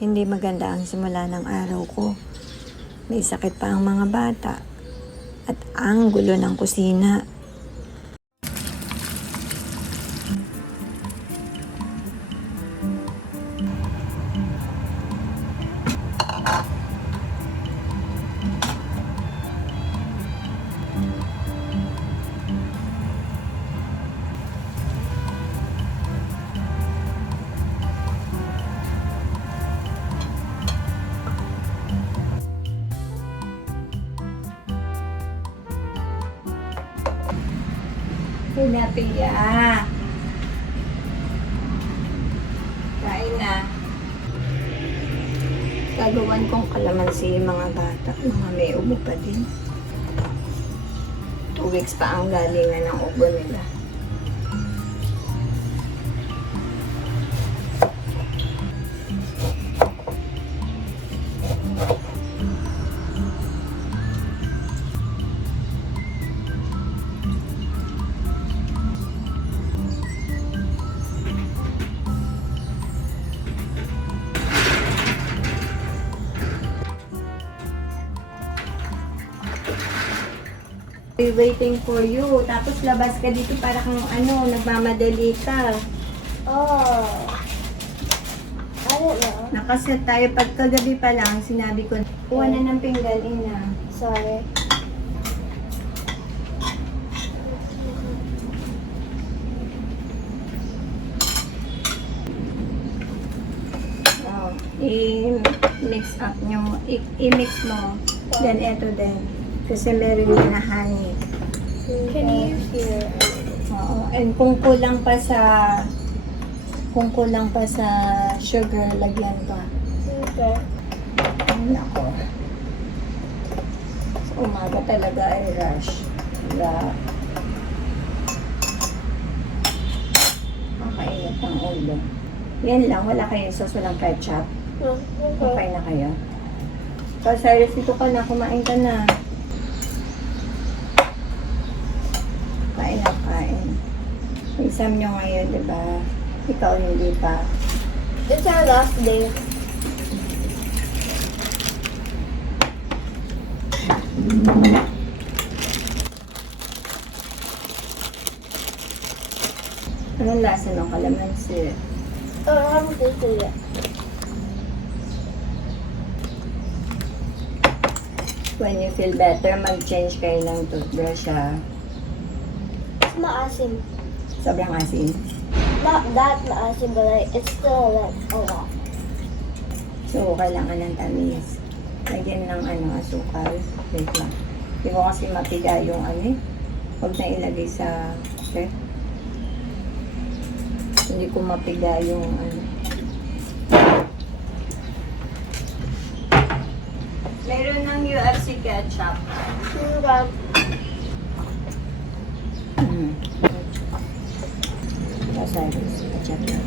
Hindi maganda ang simula ng araw ko. May sakit pa ang mga bata. At ang gulo ng kusina. Pinapiya. Kain na. Gagawan kong kalamansi yung mga bata. Mga may ubo pa din. 2 weeks pa ang galingan ng ubo nila. Waiting for you. Tapos labas ka dito para kang nagmamadali ka. Oh. I don't know. Nakaset tayo pagkagabi pa lang, sinabi ko, kuha na ng pinggan, ina. Sorry. Oh, i-mix up nyo, i-mix mo. Then eto din. Kasi meron yun na honey. Can you hear? Oo. And kung kulang pa sa sugar, lagyan pa. Okay. Ay, nako. Sa umaga talaga ay rush. Kaya, makainit ng ulo. Yan lang, wala kayong sauce, walang ketchup. No, okay. Okay na kayo? So, Cyrus, dito ka na, kumain ka na. Kain na, kain. Exam nyo ngayon, di ba? Ikaw hindi pa. It's our last day. Anong lasa ng kalamansi? Oh, I haven't tasted it yet. When you feel better, mag-change kayo ng toothbrush, ha? It's maasim. Sobrang asin. Not that maasim, but like, it's still like a lot. So, kailangan ng tamis. Lagyan ng asukal. Wait lang. Hindi ko kasi mapiga yung Huwag na ilagay sa Hindi ko mapiga yung Meron ng UFC ketchup. Okay. Cyrus, ketchup na.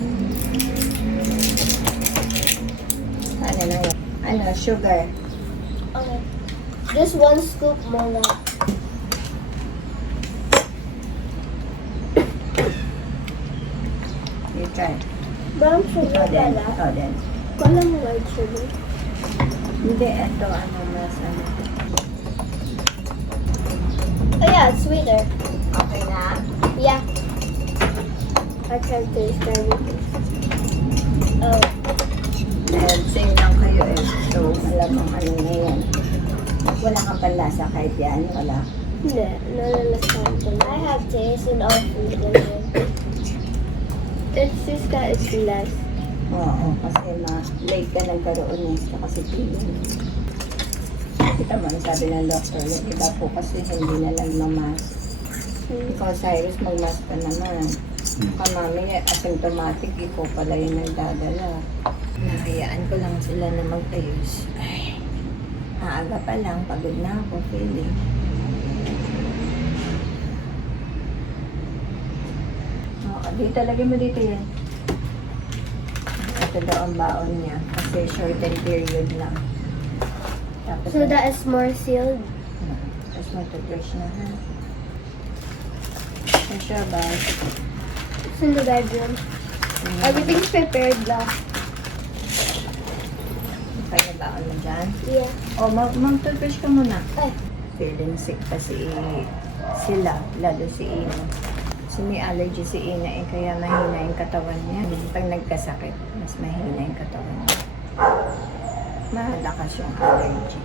Ano na yun? Sugar. Okay. Just 1 scoop more now. You try. Brown sugar Ikaw din. pala. Ikaw din. Wala mo white sugar. Hindi, ito, mas Oh yeah, it's sweeter. Okay na? Yeah. I can't taste everything. Oh. Dahil same lang kayo So, malamang na yan. Wala kang panlasa kahit yan. Wala. No, I have taste in all food in here. It's just that it's less. Oo, kasi late ka nagkaroon kasi feeling. Kita mo, sabi ng doctor, yung iba po kasi hindi na nagmamask. Ikaw, Cyrus, magmask ka naman. Kamami, asymptomatic, ikaw pala yung nagdadala. Nahayaan ko lang sila na mag-ayos. Ay, maaga pa lang, pagod na ako, feeling. Dito, lagay mo dito yan. Ito daw ang baon niya. Kasi shortened period lang. Tapos So that is more sealed? Tapos mag-brush na, ha? Sure ba? It's in the bedroom. Everything's prepared now. Okay na ba ano dyan? Yeah. O, mag-toothbrush ka muna. Ay. Feeling sick kasi sila, lalo si Ina. Kasi may allergy si Ina eh, kaya mahina yung katawan niya. Pag nagkasakit, mas mahina yung katawan niya. Malakas yung allergy.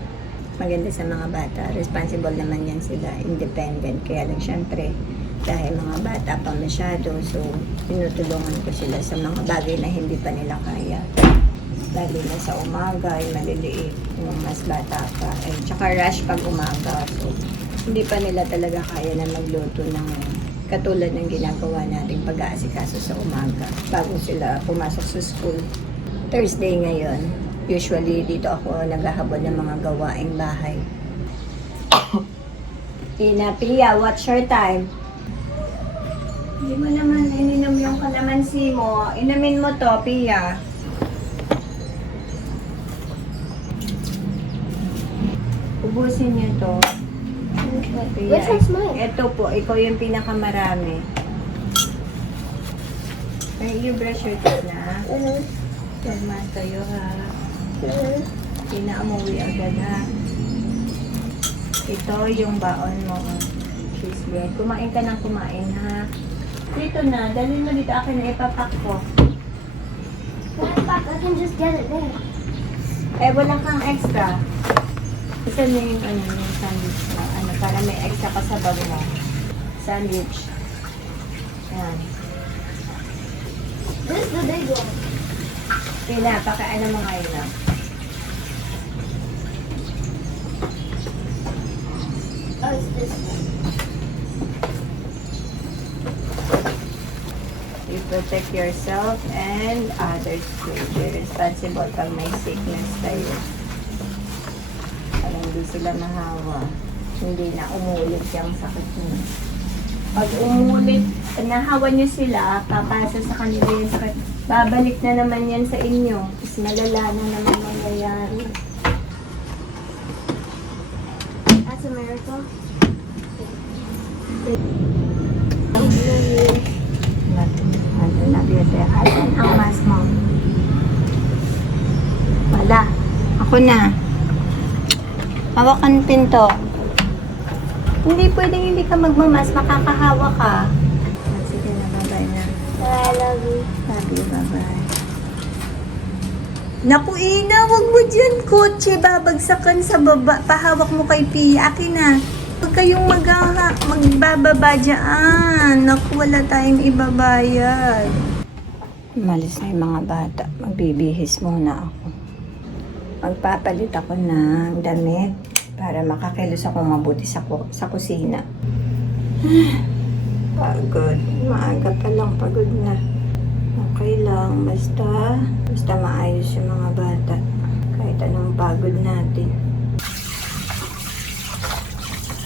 Maganda sa mga bata, responsible naman yan sila, independent. Kaya lang syempre, dahil mga bata pa masyado, so tinutulungan ko sila sa mga bagay na hindi pa nila kaya. Lalo na sa umaga, ay maliliit, yung mas bata pa. Ay, tsaka rush pag umaga, so hindi pa nila talaga kaya na magluto ng katulad ng ginagawa nating pag-aasikaso sa umaga bago sila pumasok sa school. Thursday ngayon, usually dito ako naghahabol ng mga gawaing bahay. Ina, Pia, what's your time? Hindi mo naman ininom yung kalamansi mo. Inumin mo to, Pia. Ubusin niyo to. Pia, Which one's mine? ito po, ikaw yung pinakamarami. Ay, you brush your teeth na. Kalman kayo ha. Pinaamuwi agad ha. Ito yung baon mo. Cheese bread. Kumain ka ng kumain ha. Dito na, dalhin mo dito. Akin na ipapak ko. I can just get it there. Eh, wala kang extra. Isa na yung yung sandwich mo. Para may extra ka sa bag mo. Sandwich. Yan. This is the big one. Pina, pakaano mo ngayon na. Oh, it's this one. You protect yourself and others too. Be responsible pag may sickness kayo. Para hindi sila mahawa. Hindi na umulit yung sakit niyo. Pag umulit, nahawa niyo sila, papasa sa kanila yung sakit. Babalik na naman yan sa inyo. Mas malala na naman mangyayari. That's a miracle. Asan ang mask mo? Wala. Ako na. Hawakan pinto. Hindi pwedeng hindi ka magmamas, makakahawa ka. Sige na, bye-bye na. I love you. Love you, bye-bye. Naku, Ina, wag mo dyan, kotse. Babagsakan sa baba. Pahawak mo kay Pia. Akin na. Huwag kayong magbababa dyan. Naku, wala tayong ibabayad. Malis na yung mga bata. Magbibihis muna ako. Magpapalit ako ng damit para makakilos ako mabuti sa kusina. Pagod. Maaga pa lang pagod na. Okay lang. Basta maayos yung mga bata. Kahit anong pagod natin.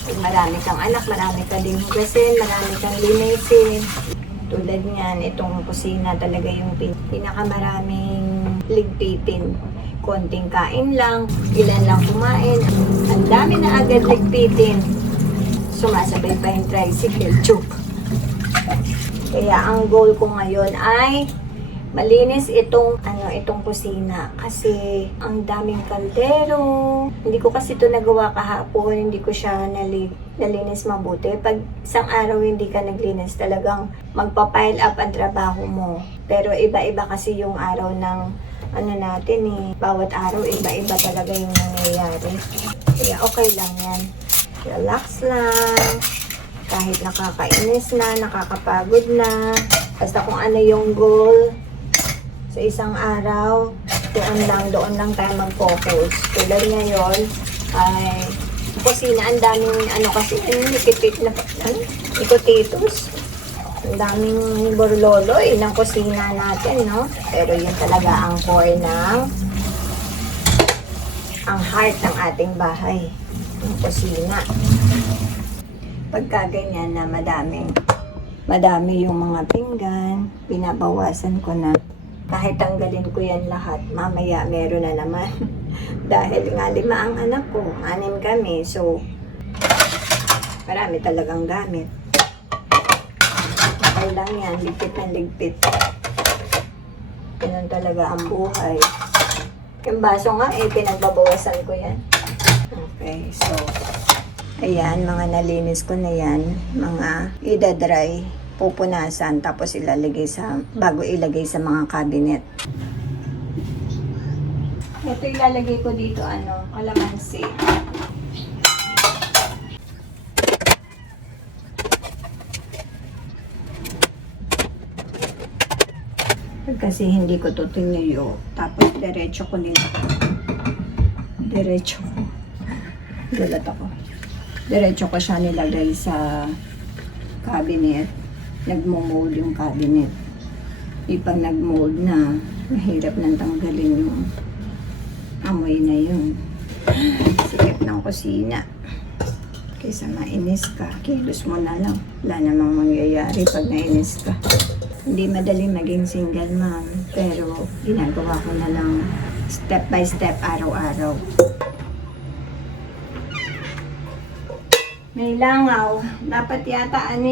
Pag marami kang anak, marami ka din hugasin, marami kang linisin. Tulad niyan, itong kusina talaga yung pinakamaraming ligpitin. Konting kain lang, ilan lang kumain. Ang dami na agad ligpitin. Sumasabay pa yung tricycle, chuk. Kaya ang goal ko ngayon ay malinis itong kusina kasi ang daming kaldero. Hindi ko kasi ito nagawa kahapon, hindi ko siya nalinis mabuti. Pag isang araw hindi ka naglinis, talagang magpa-pile up ang trabaho mo. Pero iba-iba kasi yung araw ng natin eh. Bawat araw iba-iba talaga yung nangyayari. Kaya okay lang yan. Relax lang. Kahit nakakainis na, nakakapagod na. Basta kung ano yung goal sa isang araw, doon lang tayo mag-focus. Tulad ngayon, ay kusina, ang daming kasi, ikotitos. Ang daming borloloy ng kusina natin, no? Pero yun talaga ang core ang heart ng ating bahay. Ang kusina. Pagka ganyan na madami yung mga pinggan, binabawasan ko na. Kahit tanggalin ko yan lahat, mamaya meron na naman. Dahil nga 5 ang anak ko, 6 kami, so marami talagang gamit. Okay lang yan, ligpit na ligpit. Ganun talaga ang buhay. Yung baso nga, pinagbabawasan ko yan. Okay, so, ayan, mga nalinis ko na yan. Mga idadry, pupunasan, tapos ilalagay bago ilagay sa mga cabinet. Ito ilalagay ko dito, kalamansi. Kasi hindi ko to tinuyo. Tapos diretso ko nila. Diretso ko. Gulat ako. Diretso ko siya nilagay sa cabinet. Nagmo-mold yung cabinet. Pag nag-mold na, mahirap nang tanggalin yung amoy na yun. Sikip ng kusina. Kaysa mainis ka, kilos mo na lang. Wala namang mangyayari pag nainis ka. Hindi madali maging single mom, pero ginagawa ko na lang step by step, araw-araw. May langaw. Dapat yata ang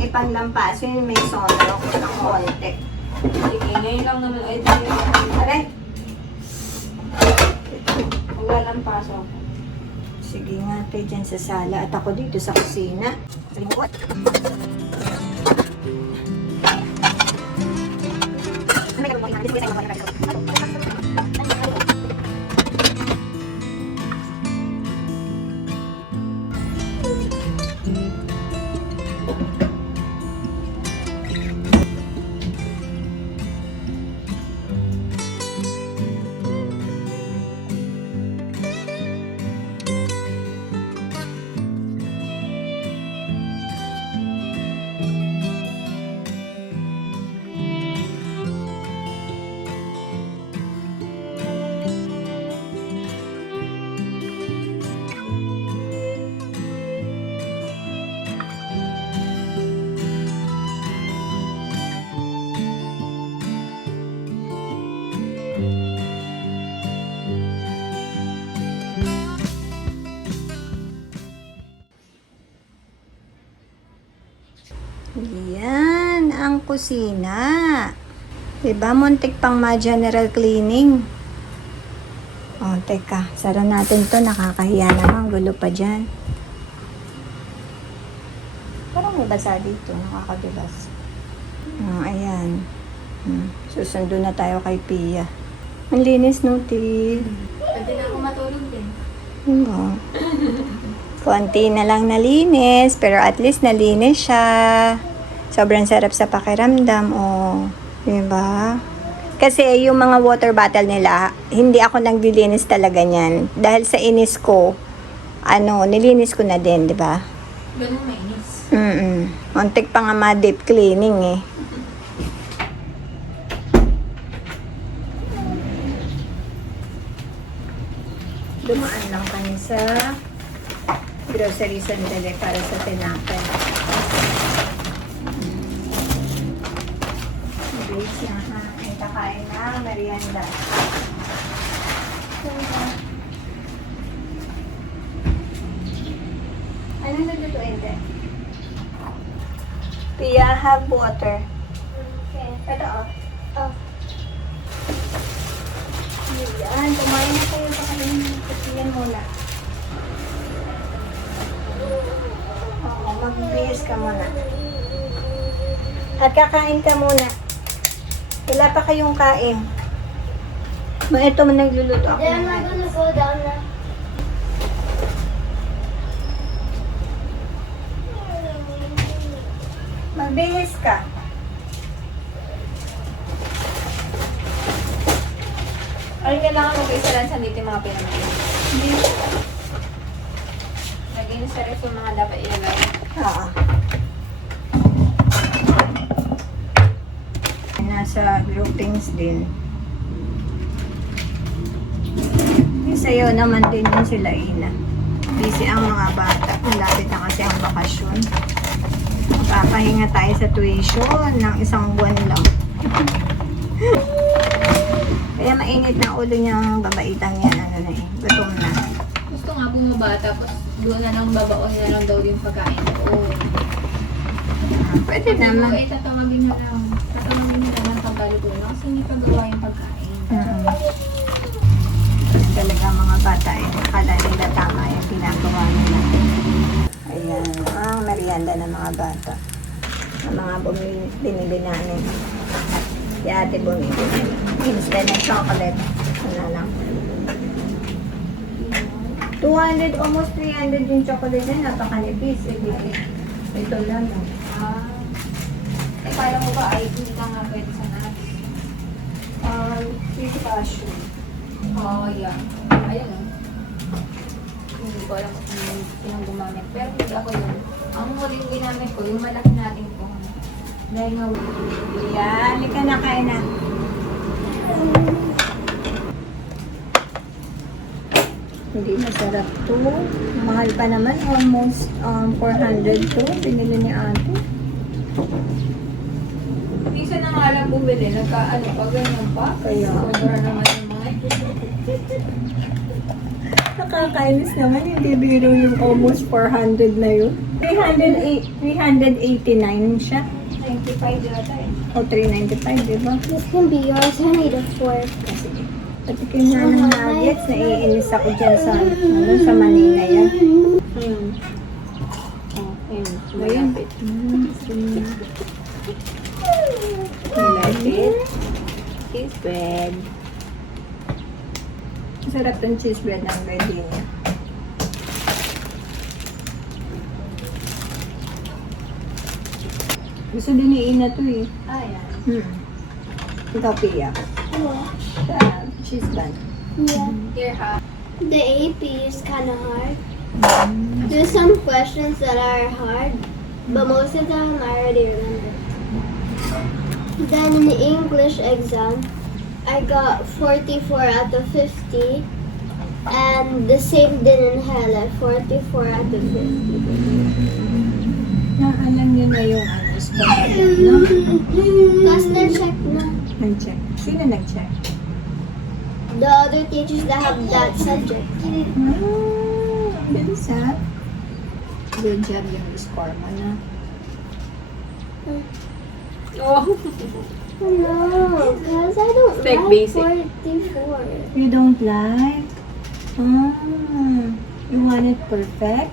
ipanglampasin may sonro ng konti. Sige, ngayon lang naman ay tayo. Aray! Maglalampaso ako. Sige nga, tayo dyan sa sala at ako dito sa kusina. Salimukot. Yan, ang kusina. Diba, muntik pang ma-general cleaning. Oh, teka, sara natin to. Nakakahiya naman, gulo pa dyan. Parang may basa dito, nakakadibas. Oh, ayan. Susundo na tayo kay Pia. Ang linis, no, Tid? Pwede na ako matulog din. Konti na lang nalinis, pero at least nalinis siya. Sobrang sarap sa pakiramdam, oh. Diba? Kasi yung mga water bottle nila, hindi ako naglilinis talaga niyan. Dahil sa inis ko, nilinis ko na din, diba? Ganun mainis. Muntik pa nga ma-deep cleaning, eh. Dumaan lang kami sa grocery sandali para sa tinapay. Bilis lang ha. Ay kakain na merienda. Anong naglutuin din? Pia, have water. Okay. Ito Oh. Ayan, kumain na kayo. Pakain yan muna. Oo, magbihis ka muna. At kakain ka muna. Wala pa kayong kain. Ito mo nagluluto ako. Then I'm gonna go down now. Magbihis ka. Ay, kailangan mag-isa lang sa dito yung mga pinamili. Hindi. Nag-inis sa ref yung mga dapat ilagay. Oo. Nasa groupings din. Sa'yo naman din yun sila Ina. Busy ang mga bata. Malapit na kasi ang bakasyon. Papahinga tayo sa tuition ng 1 buwan lang. Kaya mainit na ulo niyang babaitang yan. Gutom na. Gusto nga bumaba, tapos doon na lang babaon na lang daw yung pagkain ko. Pwede naman. Tatawagin na lang. Tatawagin na lang. ng mga bata. Ng mga binili namin. Si ate bumili. Instead ng chocolate. Ano lang. 200, almost 300 yung chocolate na napakanipis. Ito lang. Ah. Eh, kala mo ba ay hindi ka nga pwede sa nuts? Sweet cashew. Oo, yeah. Ayun o. Hindi ko alam kung sinong gumamit. Pero hindi ako yun. Ang huling ginamit ko, yung malaki natin ko. Dahil nga, Yan, halika na, kain na. Hindi masarap to. Mahal pa naman. Almost 400 to. Pinili ni ate. isa na nga lang bumili, nagkaano pa, ganyan pa. Kaya. Sobra naman yung mga Nakakainis naman. Hindi biro yung almost 400 na yun. 389 siya. 95 yata eh. O 395, di ba? This can be yours. I need a fork. Patikin nga ng nuggets. Naiinis ako dyan sa, sa Manila yan. Malapit. You like it? Cheese bread. Masarap tong cheese bread ng gardenia. Gusto din ni Ina to eh. Ah, yan. Ikaw, Pia. What? Cheese bun. Yeah. Here ha. The AP is kind of hard. There's some questions that are hard, but most of them I already remember. Then in the English exam, I got 44 out of 50. And the same did in Hela, 44 out of 50. Alam niyo na yung score no? Plus na-check na. Nag-check. Sino nag-check? The other teachers that have that subject. Ang bilis ha. Good job yung score mo na. Oh. No, because I don't Like like basic. 44. You don't like? You want it perfect?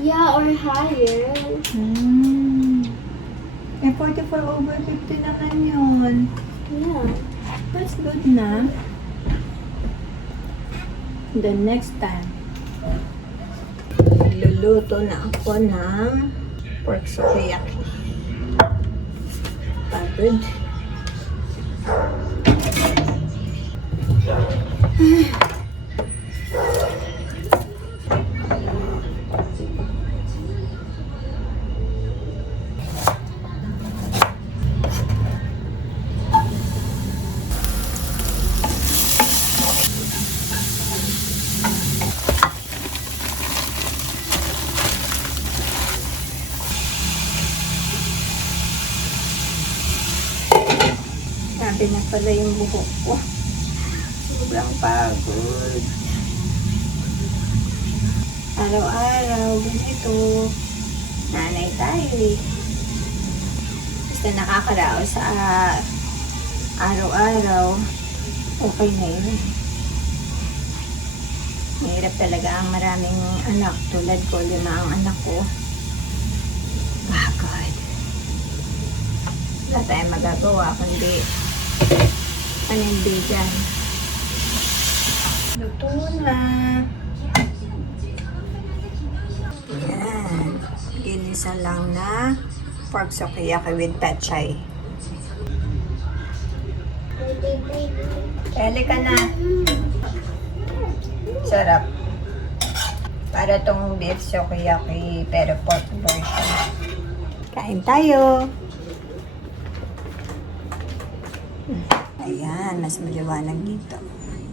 Yeah, or higher. Eh, 44 over 50 naman yun. Yeah. That's good na. The next time, magluluto na ako ng pork sukiyaki. Pagod. Sabi na pala yung buhok ko. Sobrang pagod. Araw-araw, ganito. Nanay tayo eh. Basta nakakaraos sa araw-araw. Okay na yun. Mahirap talaga ang maraming anak. Tulad ko, 5 ang anak ko. Pagod. Wala tayong magagawa kundi panindigan. Luto na. Yan. Ginisa lang na pork sukiyaki with pechay. Pwede ka na. Sarap. Para tong beef sukiyaki pero pork version. Kain tayo. Ayan, mas maliwanag dito. Ay,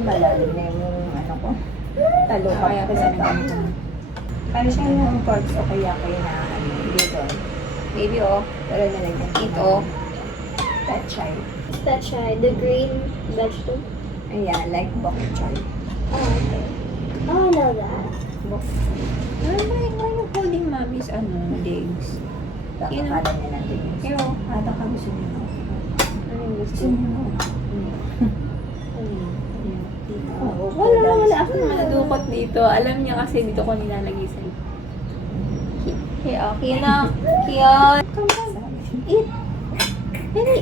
malalim na yung ano ko. Talo pa kaya kasi ganito. Para siya yung pork o kaya na dito. Baby pero nalagyan ito. Pechay. Pechay, the green vegetable. Ayan, like bok choy. Oh, okay. Oh, I know that. Why you holding mommy's legs? Kakakalan niya natin. Pero, ata ka gusto niyo. Ano yung gusto? Gusto niyo. Wala naman ako naman nadukot dito. Alam niya kasi dito ko nilalagay sa Hey, okay na. Cute. Eat. Dali.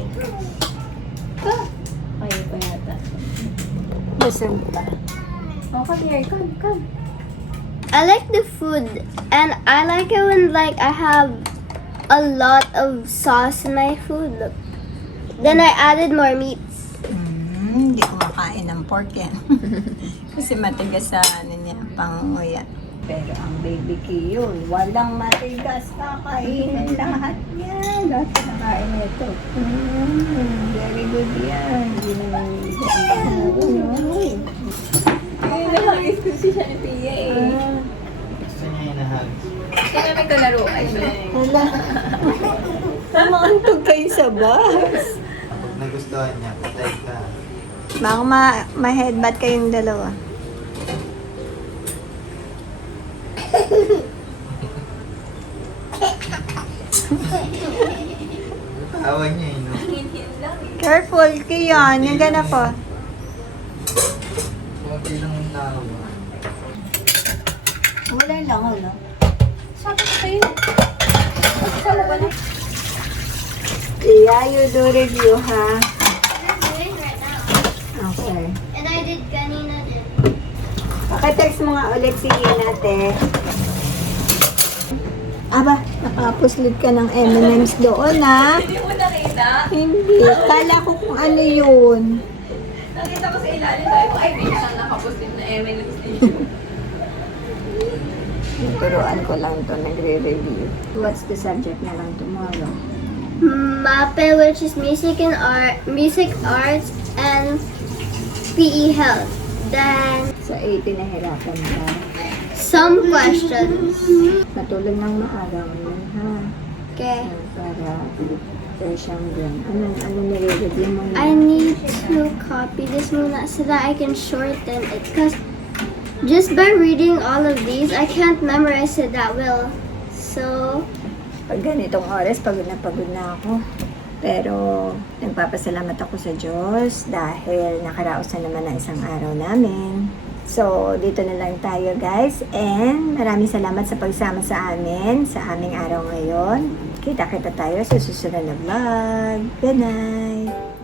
Kaya pa yata. Busog pa. Oh, come here. Come. I like the food, and I like it when like I have a lot of sauce in my food. Look. Then I added more meats. Hindi ko makain ng pork yan. Kasi matigas sa ano niya, pangunguya. Pero ang baby yun, walang matigas. Kakainin lahat yan. Lahat kinakain nito. Very good yan. Hindi naman Ay, nahagis ko siya ni Tia eh. Gusto niya hinahagis. Gusto namin ito laruan. Wala. Maantog kayo sa bus. Pag nagustuhan niya, patay ka. Baka ma-headbutt kayong dalawa. Awa niya eh, no? Hinhin lang eh. Careful, Kiyon. Yung gana po. Kunti lang ang naawa. Wala lang, wala. Sabi ko sa'yo. Kasama ba na? Yeah, you do review, ha? I'm doing right now, Okay. and I did kanina din. Pakitext mo nga ulit si Ate. Aba, nakapuslit ka ng M&M's doon, ha? Hindi mo nakita? Hindi. Kala ko kung ano yun. Nakita ko sa ilalim. Sabi ko, ay, may isang nakapostin na M&M's dito. Turuan ko lang to, nagre-review. What's the subject na lang tomorrow? MAPE, which is music arts, and PE health. Then Sa 80 nahirapan ka. some questions. Matulog ng maaga ngayon, ha? Okay. Para fresh ang brain. Ano nire-review mo na? I need to copy this muna so that I can shorten it. Because just by reading all of these, I can't memorize it that well. So, Pag ganitong oras, pagod na ako. Pero, nagpapasalamat ako sa Diyos dahil nakaraos na naman ang isang araw namin. So, dito na lang tayo guys. And maraming salamat sa pagsama sa amin sa aming araw ngayon. Kita-kita tayo sa susunod na vlog. Good night!